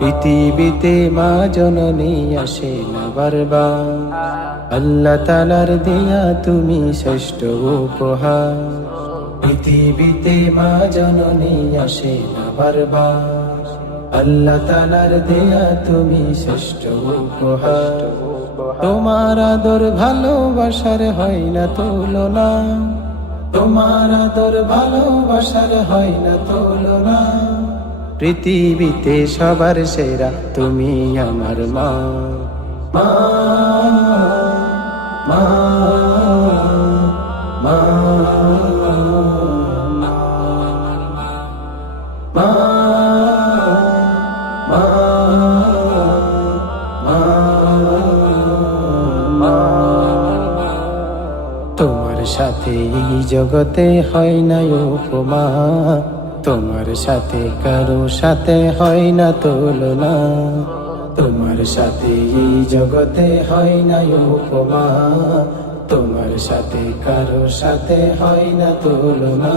পৃথিবীতে মা জননী আসে না বারবার, আল্লাহ তাআলার দেয়া তুমি শ্রেষ্ঠ উপহার। পৃথিবীতে মা জননী আসে না বারবার, আল্লাহ তাআলার দেয়া তুমি শ্রেষ্ঠ উপহার। তোমার আদর ভালোবাসার হয় না তুলনা, তোমার আদর ভালোবাসার হয় না তুলনা। পৃথিবীতে সবার সেরা তুমি আমার মা, মা মা মা মা মা। তোমার সাথে এই জগতে হয় না উপমা, তোমার সাথে কারো সাথে হয় না তুলনা। তোমার সাথে এই জগতে হয় না উপমা, তোমার সাথে কারো সাথে হয় না তুলনা।